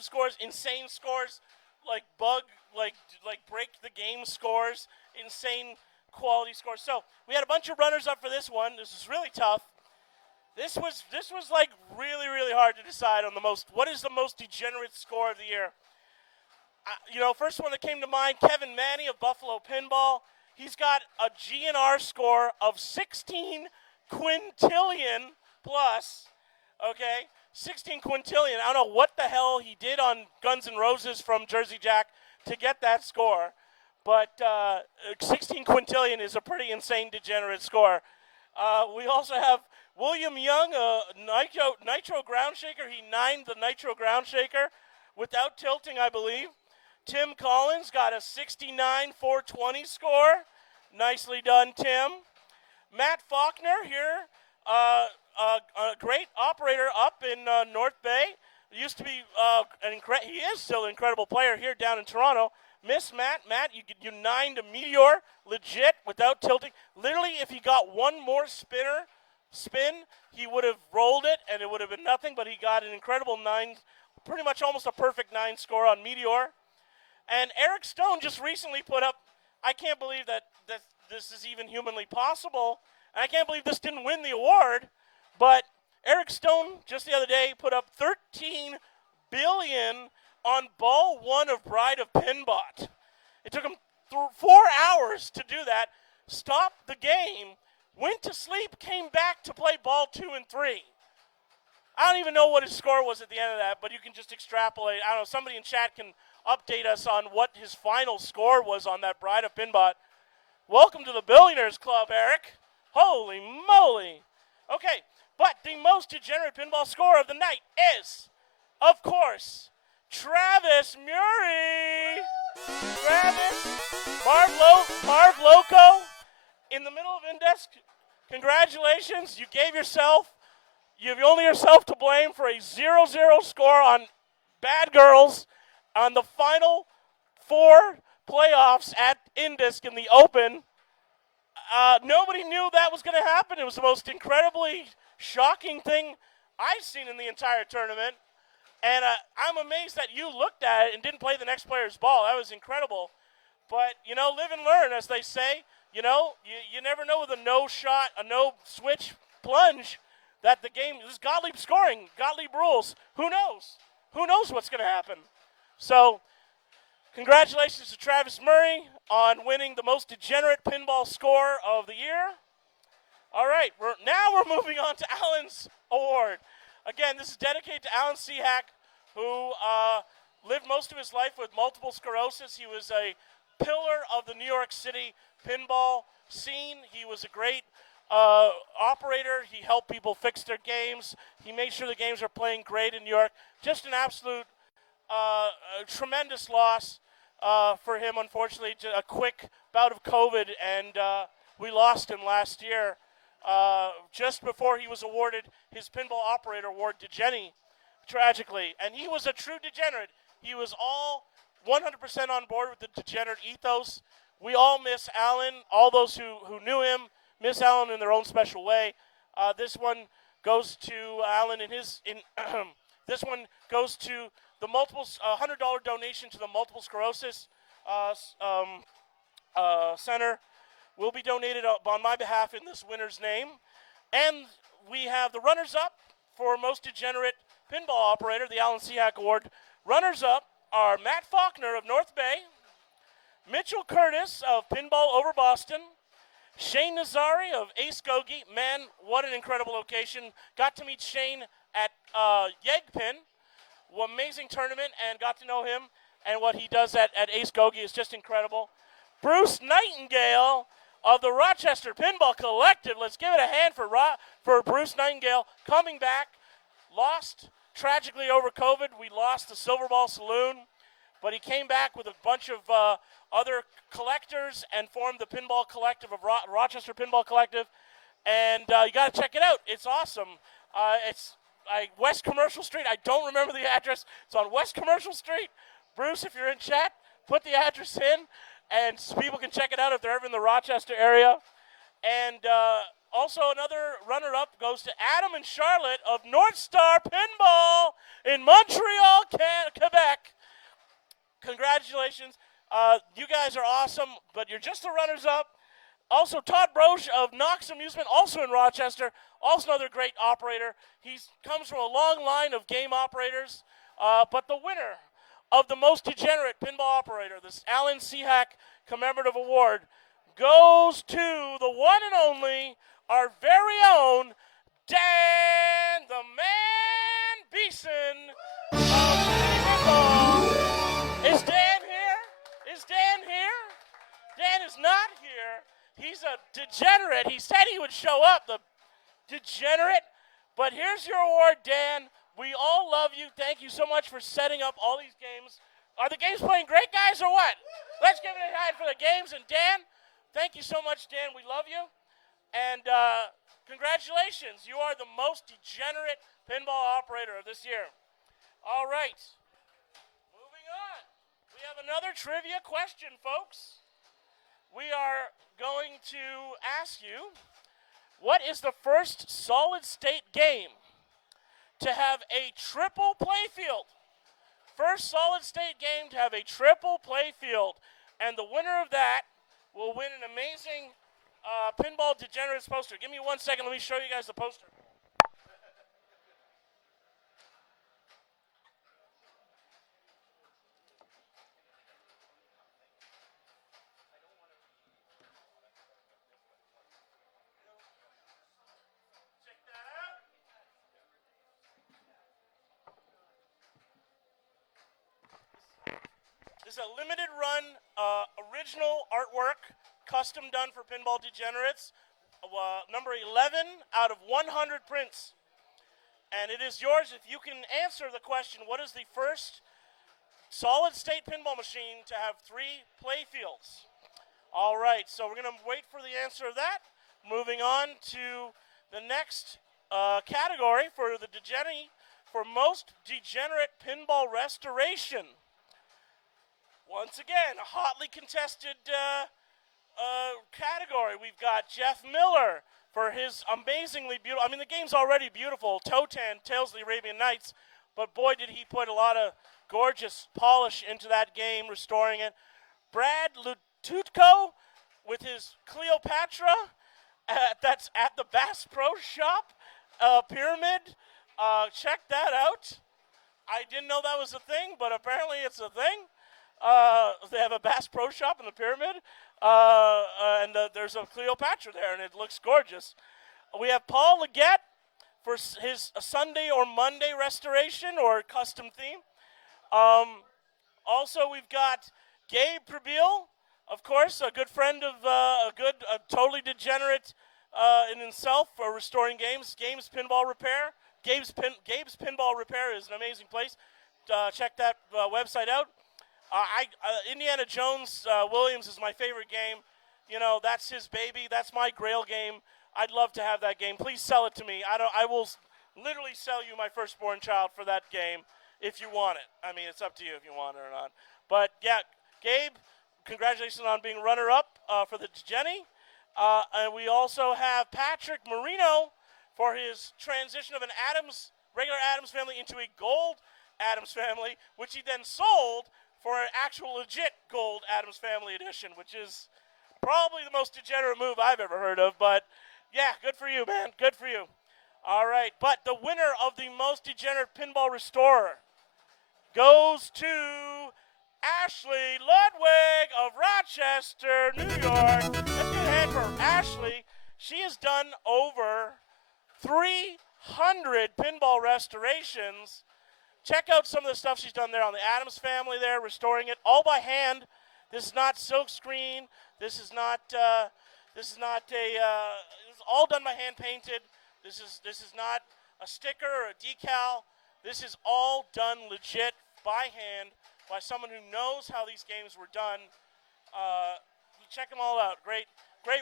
scores, insane scores, like break the game scores, insane quality scores. So we had a bunch of runners up for this one. This was really tough. This was like really, really hard to decide on what is the most degenerate score of the year. First one that came to mind, Kevin Manny of Buffalo Pinball. He's got a GNR score of 16 quintillion plus, okay? 16 quintillion. I don't know what the hell he did on Guns N' Roses from Jersey Jack to get that score. but 16 quintillion is a pretty insane degenerate score. We also have William Young, a nitro ground shaker. He nined the nitro ground shaker without tilting, I believe. Tim Collins got a 69 420 score. Nicely done, Tim. Matt Faulkner here, a great operator up in North Bay. Used to be, he is still an incredible player here down in Toronto. Miss Matt, you nined a Meteor legit without tilting. Literally, if he got one more spin, he would have rolled it and it would have been nothing, but he got an incredible 9, pretty much almost a perfect 9 score on Meteor. And Eric Stone just recently put up, I can't believe that this is even humanly possible, and I can't believe this didn't win the award, but Eric Stone just the other day put up 13 billion on ball 1 of Bride of Pinbot. It took him 4 hours to do that, stopped the game, went to sleep, came back to play ball 2 and 3. I don't even know what his score was at the end of that, but you can just extrapolate. I don't know, somebody in chat can update us on what his final score was on that Bride of Pinbot. Welcome to the Billionaires Club, Eric. Holy moly. Okay, but the most degenerate pinball score of the night is, of course, Travis Murray. Travis, Marv Loco, in the middle of Index. Congratulations, you have only yourself to blame for a 0-0 score on Bad Girls on the final 4 playoffs at Indisc in the Open. Nobody knew that was going to happen. It was the most incredibly shocking thing I've seen in the entire tournament. And I'm amazed that you looked at it and didn't play the next player's ball. That was incredible. But, live and learn, as they say. You never know with a no-shot, a no-switch plunge that the game is Gottlieb scoring, Gottlieb rules. Who knows? Who knows what's going to happen? So, congratulations to Travis Murray on winning the most degenerate pinball score of the year. All right, now we're moving on to Alan's award. Again, this is dedicated to Alan Szczech, who lived most of his life with multiple sclerosis. He was a pillar of the New York City pinball scene. He was a great operator. He helped people fix their games. He made sure the games are playing great in New York. Just an absolute tremendous loss for him, unfortunately. A quick bout of COVID, and we lost him last year just before he was awarded his Pinball Operator Award, DeGenies, tragically. And he was a true degenerate. He was all 100% on board with the degenerate ethos. We all miss Alan. All those who knew him miss Alan in their own special way. This one goes to Alan this one goes to the multiple $100 donation to the Multiple Sclerosis Center. Will be donated on my behalf in this winner's name. And we have the runners-up for Most Degenerate Pinball Operator, the Alan Szczech Award. Runners-up are Matt Faulkner of North Bay, Mitchell Curtis of Pinball Over Boston, Shane Nazari of Ace Gogi. Man, what an incredible location. Got to meet Shane at Yegpin. Amazing tournament, and got to know him. And what he does at Ace Gogi is just incredible. Bruce Nightingale of the Rochester Pinball Collective. Let's give it a hand for Bruce Nightingale coming back. Lost tragically over COVID. We lost the Silver Ball Saloon, but he came back with a bunch of other collectors and formed the Pinball Collective of Rochester Pinball Collective. And you got to check it out. It's awesome. It's West Commercial Street. I don't remember the address. It's on West Commercial Street. Bruce, if you're in chat, put the address in, and so people can check it out if they're ever in the Rochester area. And also another runner-up goes to Adam and Charlotte of North Star Pinball in Montreal, Quebec. Congratulations. You guys are awesome, but you're just the runners-up. Also, Todd Broche of Knox Amusement, also in Rochester, also another great operator. He comes from a long line of game operators, but the winner of the most degenerate pinball operator, this Alan Szczech Commemorative Award, goes to the one and only, our very own, Dan the Man Beeson of Pinball. Is Dan here? Is Dan here? He's a degenerate. He said he would show up, the degenerate. But here's your award, Dan. We all love you. Thank you so much for setting up all these games. Are the games playing great, guys, or what? Let's give it a hand for the games. And Dan, thank you so much, Dan. We love you. And congratulations. You are the most degenerate pinball operator of this year. All right. Moving on. We have another trivia question, folks. We are going to ask you, what is the first solid-state game to have a triple playfield? First solid-state game to have a triple playfield. And the winner of that will win an amazing Pinball Degenerates poster. Give me 1 second. Let me show you guys the poster. This is a limited run, original artwork, custom done for Pinball Degenerates, number 11 out of 100 prints. And it is yours if you can answer the question, what is the first solid-state pinball machine to have 3 playfields? All right, so we're going to wait for the answer of that. Moving on to the next category for the DeGenies for most degenerate pinball restoration. Once again, a hotly contested category. We've got Jeff Miller for his amazingly beautiful, I mean, the game's already beautiful, Totan, Tales of the Arabian Nights, but boy, did he put a lot of gorgeous polish into that game, restoring it. Brad Lututko with his Cleopatra, that's at the Bass Pro Shop, Pyramid. Check that out. I didn't know that was a thing, but apparently it's a thing. They have a Bass Pro Shop in the Pyramid, and there's a Cleopatra there, and it looks gorgeous. We have Paul Leggett for his Sunday or Monday restoration or custom theme. Also, we've got Gabe Prebiel, of course, a good friend of a totally degenerate in himself for restoring games. Games Pinball Repair. Gabe's Pinball Repair is an amazing place. Check that website out. Indiana Jones Williams is my favorite game. You know, that's his baby. That's my Grail game. I'd love to have that game. Please sell it to me. I will literally sell you my firstborn child for that game if you want it. I mean, it's up to you if you want it or not. But yeah, Gabe, congratulations on being runner-up for the DeGenies. And we also have Patrick Marino for his transition of an regular Adams family into a gold Adams family, which he then sold for an actual legit gold Adams Family edition, which is probably the most degenerate move I've ever heard of. But yeah, good for you, man. Good for you. All right, but the winner of the most degenerate pinball restorer goes to Ashley Ludwig of Rochester, New York. Let's give a hand for Ashley. She has done over 300 pinball restorations. Check out some of the stuff she's done there on the Adams Family there, restoring it all by hand. This is not silk screen. This is all done by hand painted. This is not a sticker or a decal. This is all done legit by hand by someone who knows how these games were done. Check them all out. Great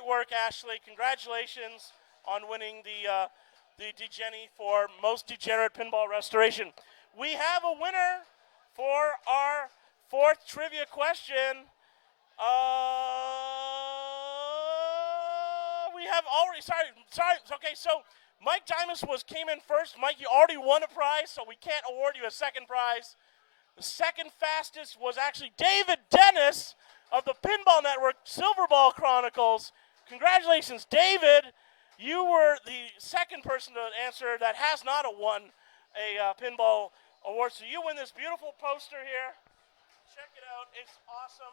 work, Ashley. Congratulations on winning the DeGenies for most degenerate pinball restoration. We have a winner for our 4th trivia question. We have already, sorry. Okay, so Mike Dimas came in first. Mike, you already won a prize, so we can't award you a second prize. The second fastest was actually David Dennis of the Pinball Network Silverball Chronicles. Congratulations, David. You were the second person to answer that has not won a pinball award. So you win this beautiful poster here. Check it out. It's awesome.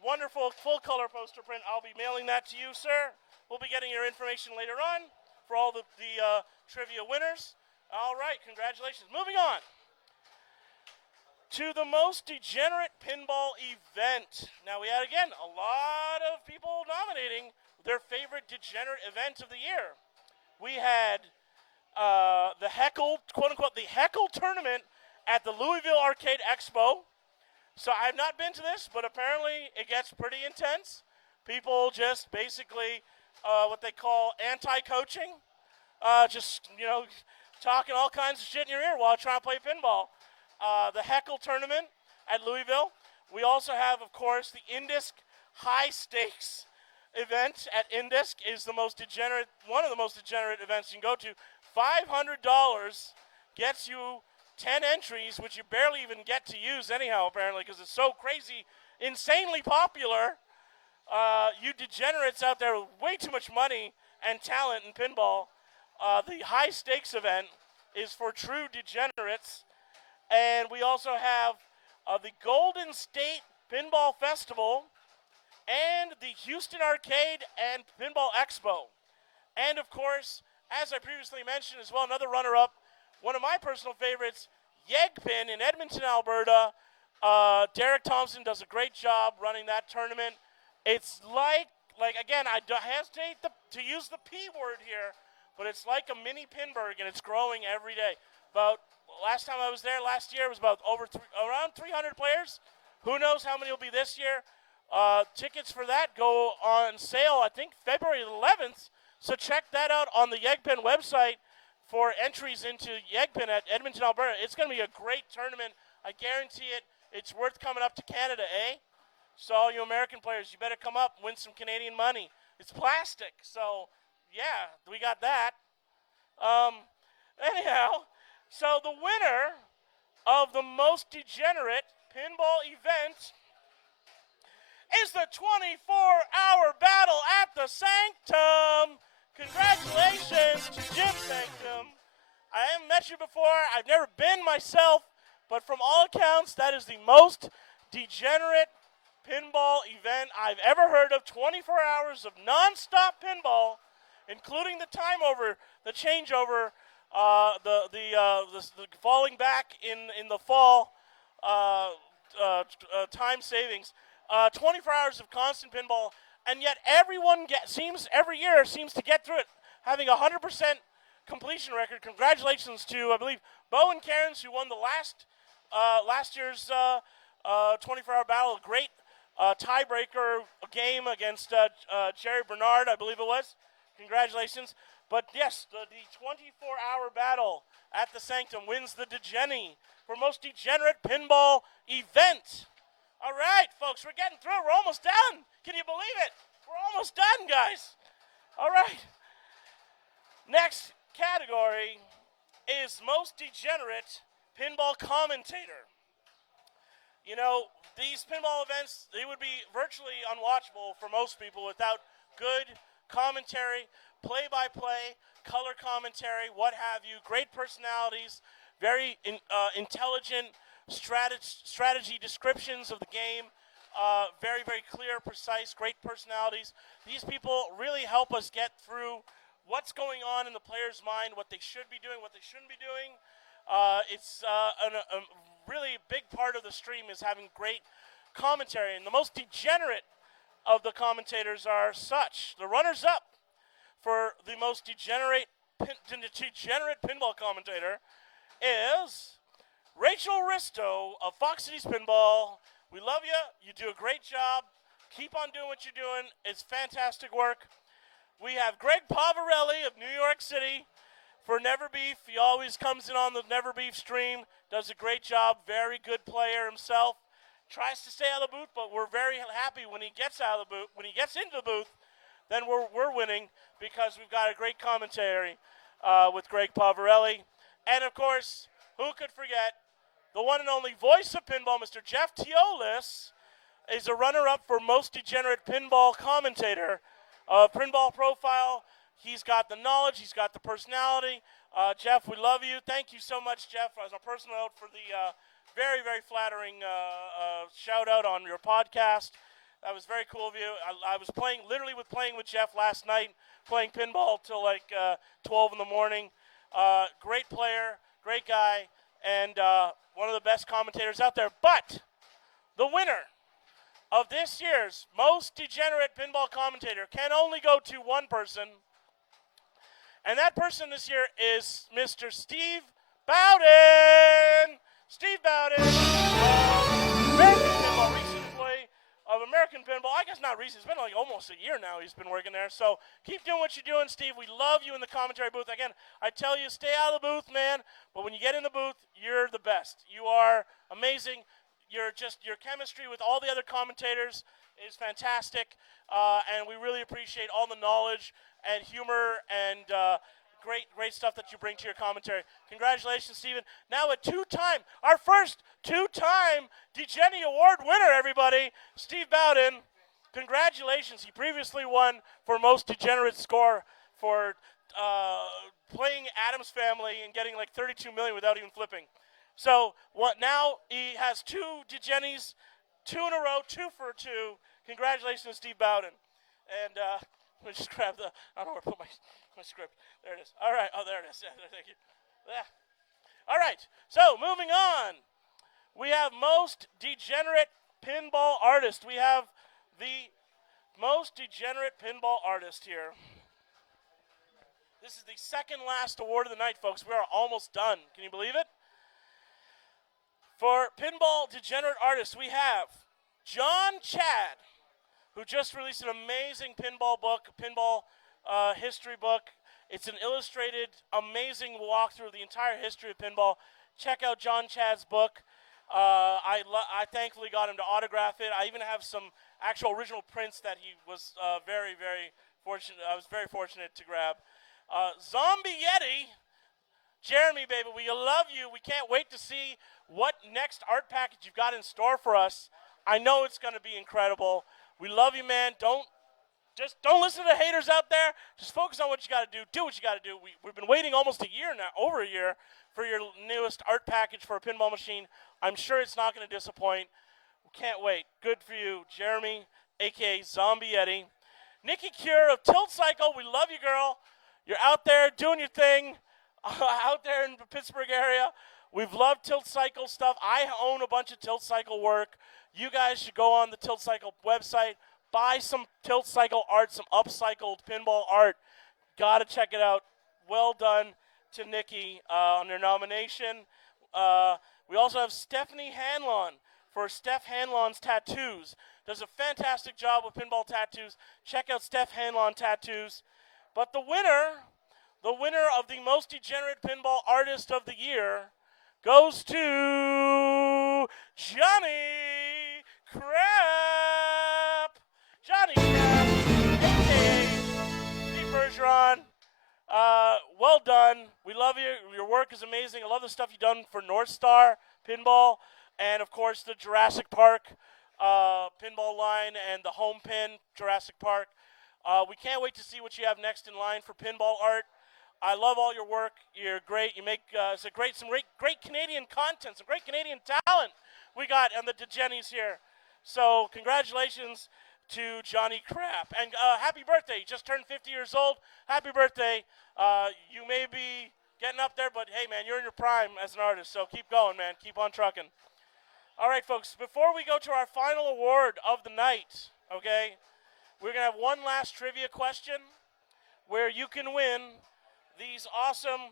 Wonderful full color poster print. I'll be mailing that to you, sir. We'll be getting your information later on for all the trivia winners. All right, congratulations. Moving on. to the most degenerate pinball event. Now, we had, again, a lot of people nominating their favorite degenerate event of the year. We had the Heckle, quote-unquote, the Heckle tournament at the Louisville Arcade Expo. So I've not been to this, but apparently it gets pretty intense. People just basically what they call anti-coaching, just, talking all kinds of shit in your ear while trying to play pinball. The Heckle tournament at Louisville. We also have, of course, the Indisc high stakes event at Indisc is the most degenerate, one of the most degenerate events you can go to. $500 gets you 10 entries, which you barely even get to use anyhow, apparently, because it's so crazy, insanely popular. You degenerates out there with way too much money and talent in pinball. The high stakes event is for true degenerates. And we also have the Golden State Pinball Festival and the Houston Arcade and Pinball Expo. And, of course, as I previously mentioned as well, another runner-up, one of my personal favorites, Yegpin in Edmonton, Alberta. Derek Thompson does a great job running that tournament. It's like again, I hesitate to use the P word here, but it's like a mini Pinburg, and it's growing every day. About last time I was there last year, it was about around 300 players. Who knows how many will be this year? Tickets for that go on sale, I think, February 11th. So check that out on the Yegpin website for entries into Yegpin at Edmonton, Alberta. It's going to be a great tournament. I guarantee it. It's worth coming up to Canada, eh? So all you American players, you better come up, win some Canadian money. It's plastic, so yeah, we got that. Anyhow, so the winner of the most degenerate pinball event is the 24-hour battle at the Sanctum. Congratulations to Jim Sanctum. I haven't met you before. I've never been myself, but from all accounts, that is the most degenerate pinball event I've ever heard of. 24 hours of non-stop pinball, including the time over, the changeover, the falling back in the fall, time savings. 24 hours of constant pinball, and yet everyone every year seems to get through it, having a 100% completion record. Congratulations to, I believe, Bo and Cairns, who won the last year's 24-hour battle. A great tiebreaker game against Jerry Bernard, I believe it was. Congratulations. But yes, the 24-hour battle at the Sanctum wins the DeGenies for most degenerate pinball event. All right, folks, we're getting through. We're almost done. Can you believe it? We're almost done, guys. All right. Next category is most degenerate pinball commentator. You know, these pinball events, they would be virtually unwatchable for most people without good commentary, play-by-play, color commentary, what have you, great personalities, very intelligent strategy descriptions of the game, very, very clear, precise, great personalities. These people really help us get through what's going on in the player's mind, what they should be doing, what they shouldn't be doing. It's a really big part of the stream is having great commentary, and the most degenerate of the commentators are such. The runners-up for the most degenerate pinball commentator is Rachel Risto of Fox Cities Pinball. We love you. You do a great job. Keep on doing what you're doing. It's fantastic work. We have Greg Pavarelli of New York City for Never Beef. He always comes in on the Never Beef stream, does a great job, very good player himself. Tries to stay out of the booth, but we're very happy when he gets out of the booth. When he gets into the booth, then we're winning because we've got a great commentary with Greg Pavarelli. And, of course, who could forget the one and only voice of pinball, Mr. Jeff Teolis, is a runner-up for most degenerate pinball commentator. Pinball profile, he's got the knowledge, he's got the personality. Jeff, we love you. Thank you so much, Jeff, as a personal note for the very, very flattering shout-out on your podcast. That was very cool of you. I was playing with Jeff last night, playing pinball till like 12 in the morning. Great player, great guy. and one of the best commentators out there. But the winner of this year's most degenerate pinball commentator can only go to one person, and that person this year is Mr. Steve Bowden. Steve Bowden, American Pinball, recent employee of American Pinball. I guess not recent. It's been like almost a year now he's been working there. So keep doing what you're doing, Steve. We love you in the commentary booth. Again, I tell you, stay out of the booth, man. But when you get in the booth, you're the best. You are amazing. Your chemistry with all the other commentators is fantastic, and we really appreciate all the knowledge and humor and great stuff that you bring to your commentary. Congratulations, Steven. Now our first two-time DeGenies Award winner, everybody, Steve Bowden. Congratulations. He previously won for most degenerate score for playing Addams Family and getting like 32 million without even flipping. So now he has two DeGenies, 2 in a row, 2 for 2. Congratulations, Steve Bowden. And let me just grab I don't know where to put my script. There it is. All right. Oh, there it is. Yeah, thank you. Yeah. All right. So moving on, we have most degenerate pinball artist. We have the most degenerate pinball artist here. This is the second last award of the night, folks. We are almost done. Can you believe it? For Pinball Degenerate Artist, we have John Chad, who just released an amazing pinball book, pinball history book. It's an illustrated, amazing walkthrough of the entire history of pinball. Check out John Chad's book. I thankfully got him to autograph it. I even have some actual original prints that he was very, very fortunate. I was very fortunate to grab. Zombie Yeti, Jeremy, baby, we love you. We can't wait to see what next art package you've got in store for us. I know it's going to be incredible. We love you, man. Don't listen to the haters out there. Just focus on what you got to do. Do what you got to do. We've been waiting almost a year now, over a year, for your newest art package for a pinball machine. I'm sure it's not going to disappoint. We can't wait. Good for you, Jeremy, a.k.a. Zombie Yeti. Nikki Cure of Tilt Cycle, we love you, girl. You're out there doing your thing out there in the Pittsburgh area. We've loved Tilt Cycle stuff. I own a bunch of Tilt Cycle work. You guys should go on the Tilt Cycle website, buy some Tilt Cycle art, some upcycled pinball art. Gotta check it out. Well done to Nikki on their nomination. We also have Stephanie Hanlon for Steph Hanlon's Tattoos. Does a fantastic job with pinball tattoos. Check out Steph Hanlon Tattoos. But the winner of the most degenerate pinball artist of the year goes to Johnny Crap. Johnny Crap, a.k.a. Steve Bergeron. Well done. We love you. Your work is amazing. I love the stuff you've done for North Star Pinball and, of course, the Jurassic Park pinball line and the home pin, Jurassic Park. We can't wait to see what you have next in line for pinball art. I love all your work. You're great. You make some great Canadian content, some great Canadian talent we got on the DeGenies here. So congratulations to Johnny Crap. And happy birthday. You just turned 50 years old. Happy birthday. You may be getting up there, but hey, man, you're in your prime as an artist. So keep going, man. Keep on trucking. All right, folks, before we go to our final award of the night, okay, we're going to have one last trivia question where you can win these awesome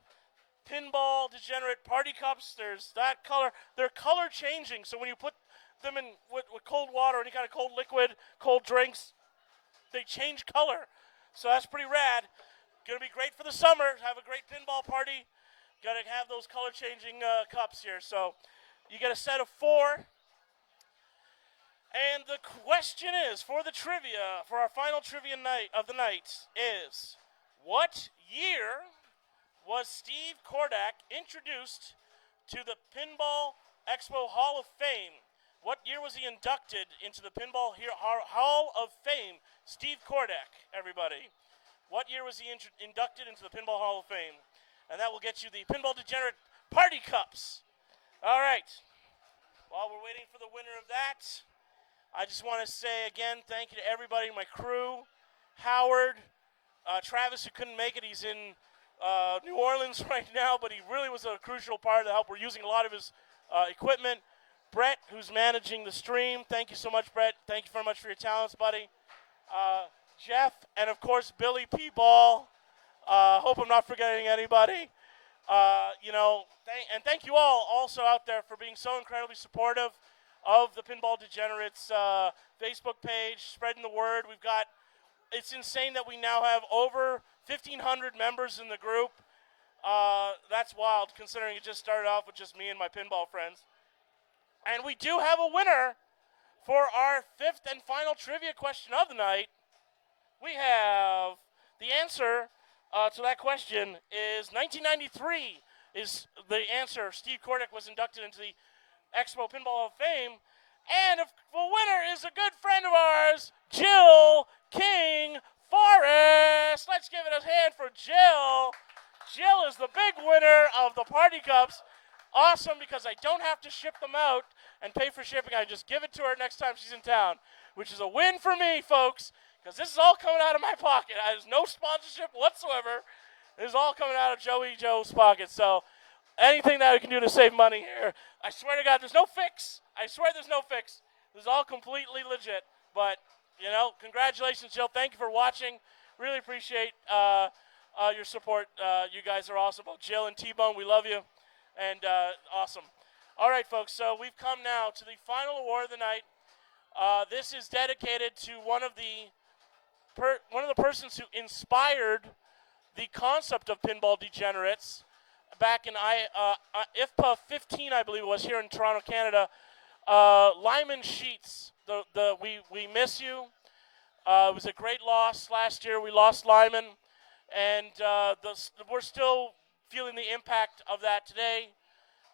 Pinball Degenerate Party Cups. There's that color. They're color changing, so when you put them in with cold water, any kind of cold liquid, cold drinks, they change color. So that's pretty rad. Gonna be great for the summer. Have a great pinball party. Gotta have those color changing cups here. So you get a set of 4. And the question is, for the trivia, for our final trivia night of the night, is what year was Steve Kordak introduced to the Pinball Expo Hall of Fame? What year was he inducted into the Pinball Hall of Fame? Steve Kordak, everybody. What year was he inducted into the Pinball Hall of Fame? And that will get you the Pinball Degenerate Party Cups. All right. While we're waiting for the winner of that, I just want to say again, thank you to everybody, my crew, Howard, Travis, who couldn't make it. He's in New Orleans right now, but he really was a crucial part of the help. We're using a lot of his equipment. Brett, who's managing the stream, thank you so much, Brett. Thank you very much for your talents, buddy. Jeff, and of course, Billy P. Ball. Hope I'm not forgetting anybody. Thank you all also out there for being so incredibly supportive of the Pinball Degenerates Facebook page, spreading the word. It's insane that we now have over 1,500 members in the group. That's wild, considering it just started off with just me and my pinball friends. And we do have a winner for our 5th and final trivia question of the night. We have the answer to that question is 1993 is the answer. Steve Kordick was inducted into the Expo Pinball Hall of Fame. And the winner is a good friend of ours, Jill King Forrest. Let's give it a hand for Jill. Jill is the big winner of the party cups. Awesome, because I don't have to ship them out and pay for shipping. I just give it to her next time she's in town, which is a win for me, folks, because this is all coming out of my pocket. There's no sponsorship whatsoever. This is all coming out of Joe's pocket. So anything that we can do to save money here, I swear to God, there's no fix. I swear there's no fix. This is all completely legit. But, congratulations, Jill. Thank you for watching. Really appreciate your support. You guys are awesome. Jill and T-Bone, we love you. And awesome. All right, folks, so we've come now to the final award of the night. This is dedicated to one of the persons who inspired the concept of Pinball Degenerates back in IFPA 15, I believe it was, here in Toronto, Canada. Lyman Sheets, we miss you. It was a great loss last year. We lost Lyman, and we're still feeling the impact of that today.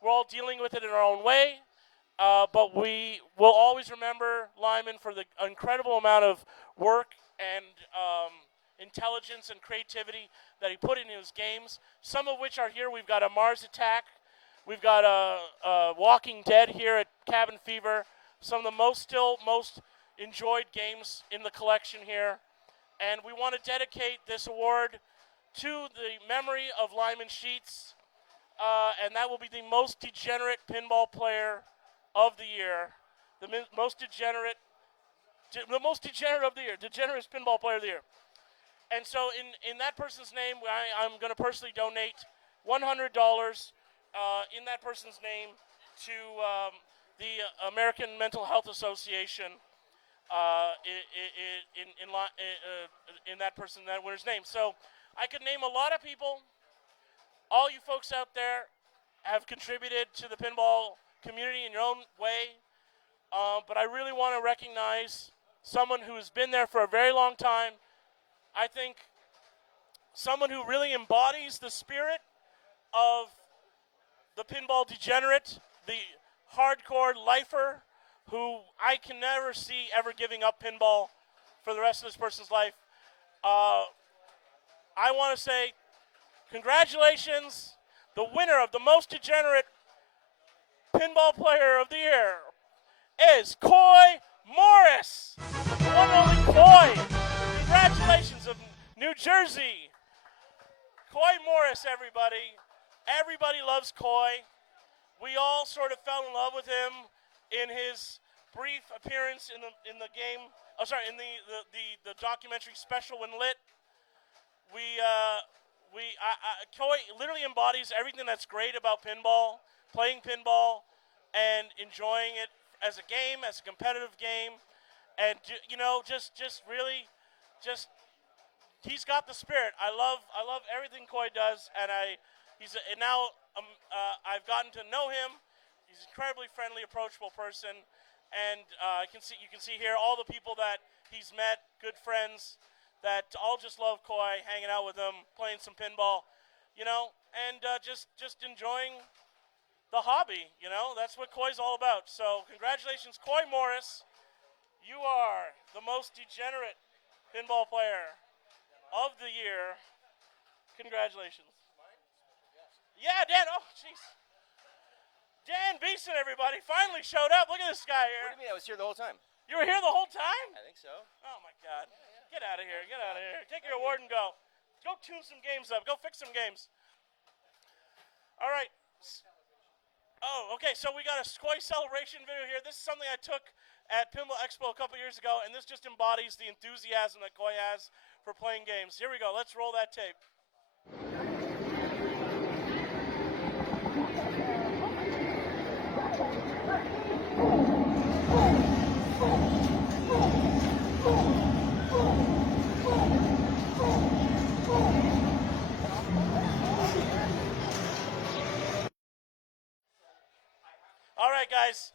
We're all dealing with it in our own way, but we will always remember Lyman for the incredible amount of work and intelligence and creativity that he put into his games, some of which are here. We've got a Mars Attack. We've got a Walking Dead here at Cabin Fever, some of the most enjoyed games in the collection here. And we want to dedicate this award to the memory of Lyman Sheets, and that will be the most degenerate pinball player of the year, the most degenerate of the year, degenerate pinball player of the year. And so in that person's name, I'm going to personally donate $100 in that person's name to the American Mental Health Association in that winner's name. So I could name a lot of people. All you folks out there have contributed to the pinball community in your own way, but I really want to recognize someone who's been there for a very long time. I think someone who really embodies the spirit of the pinball degenerate, the hardcore lifer, who I can never see ever giving up pinball for the rest of this person's life. I want to say congratulations. The winner of the most degenerate pinball player of the year is Coy Morris. The one and only Coy. Congratulations of New Jersey. Coy Morris, everybody. Everybody loves Coy. We all sort of fell in love with him in his brief appearance in the game. Oh, sorry, in the documentary Special When Lit. Coy literally embodies everything that's great about pinball, playing pinball, and enjoying it as a game, as a competitive game, and he's got the spirit. I love everything Coy does, and I've gotten to know him. He's an incredibly friendly, approachable person, and you can see here all the people that he's met, good friends that all just love Coy, hanging out with him, playing some pinball, and just enjoying the hobby. That's what Coy's all about. So congratulations, Coy Morris. You are the most degenerate pinball player of the year. Congratulations. Yeah, Dan. Oh, jeez. Dan Beeson, everybody, finally showed up. Look at this guy here. What do you mean? I was here the whole time. You were here the whole time? I think so. Oh, my God. Get out of here. Get out of here. Take your award and go. Go tune some games up. Go fix some games. All right. Oh, okay. So we got a Squoy celebration video here. This is something I took at Pinball Expo a couple years ago, and this just embodies the enthusiasm that Koi has for playing games. Here we go. Let's roll that tape. All right, guys.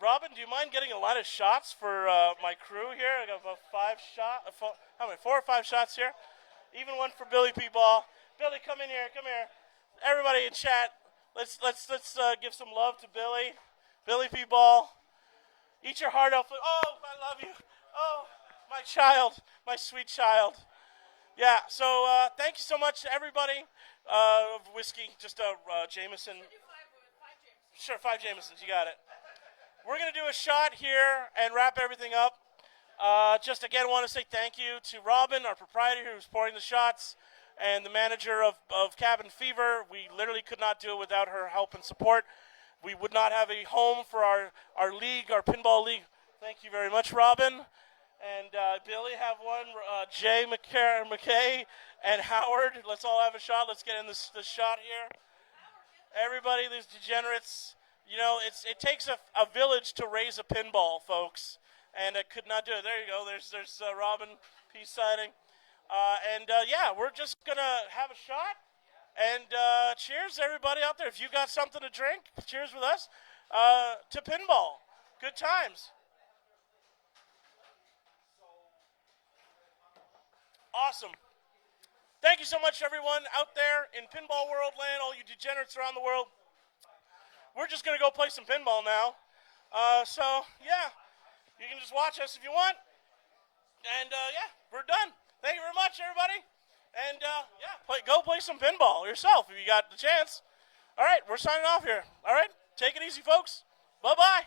Robyn, do you mind getting a lot of shots for my crew here? I got about 4 or 5 shots here. Even one for Billy P-Ball. Billy, come in here. Come here. Everybody in chat, let's give some love to Billy. Billy P-Ball. Eat your heart out. Oh, I love you. Oh, my child, my sweet child. Yeah. So thank you so much to everybody. Whiskey, just a Jameson. Sure, 5 Jamesons. You got it. We're going to do a shot here and wrap everything up. Just again, want to say thank you to Robyn, our proprietor, who's pouring the shots, and the manager of Cabin Fever. We literally could not do it without her help and support. We would not have a home for our league, our pinball league. Thank you very much, Robyn. And Billy have one, Jay, McKay, and Howard. Let's all have a shot. Let's get in this shot here. Everybody, these degenerates. You know, it takes a village to raise a pinball, folks, and I could not do it. There you go. There's Robyn, peace signing, yeah, we're just gonna have a shot, and cheers, everybody out there. If you got something to drink, cheers with us to pinball. Good times. Awesome. Thank you so much, everyone out there in pinball world land, all you degenerates around the world. We're just going to go play some pinball now. So, yeah, you can just watch us if you want. And, yeah, we're done. Thank you very much, everybody. And, yeah, go play some pinball yourself if you got the chance. All right, we're signing off here. All right, take it easy, folks. Bye-bye.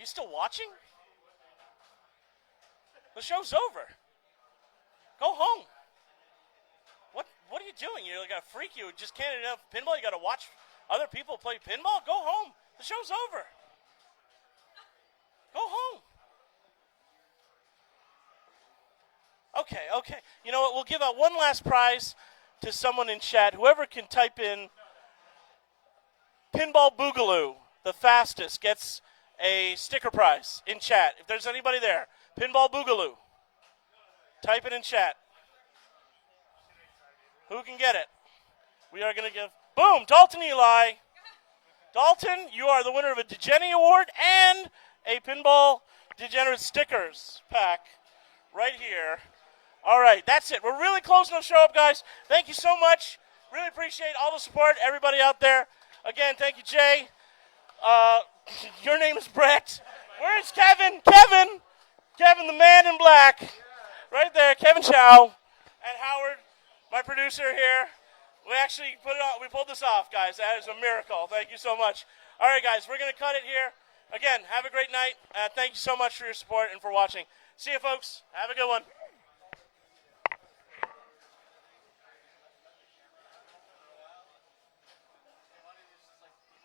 you still watching? The show's over. Go home. What are you doing? You're like a freak. You just can't enough pinball. You got to watch other people play pinball. Go home. The show's over. Go home. Okay. You know what? We'll give out one last prize to someone in chat. Whoever can type in Pinball Boogaloo, the fastest, gets a sticker prize in chat. If there's anybody there, Pinball Boogaloo. Type it in chat. Who can get it? We are going to give, boom, Dalton Ely. Dalton, you are the winner of a DeGenies Award and a Pinball Degenerate stickers pack right here. All right, that's it. We're really closing the show up, guys. Thank you so much. Really appreciate all the support, everybody out there. Again, thank you, Jay. Your name is Brett. Where is Kevin? Kevin, the man in black. Right there, Kevin Chau. And Howard, my producer here. We actually we pulled this off, guys. That is a miracle. Thank you so much. All right, guys, we're going to cut it here. Again, have a great night. Thank you so much for your support and for watching. See you, folks. Have a good one.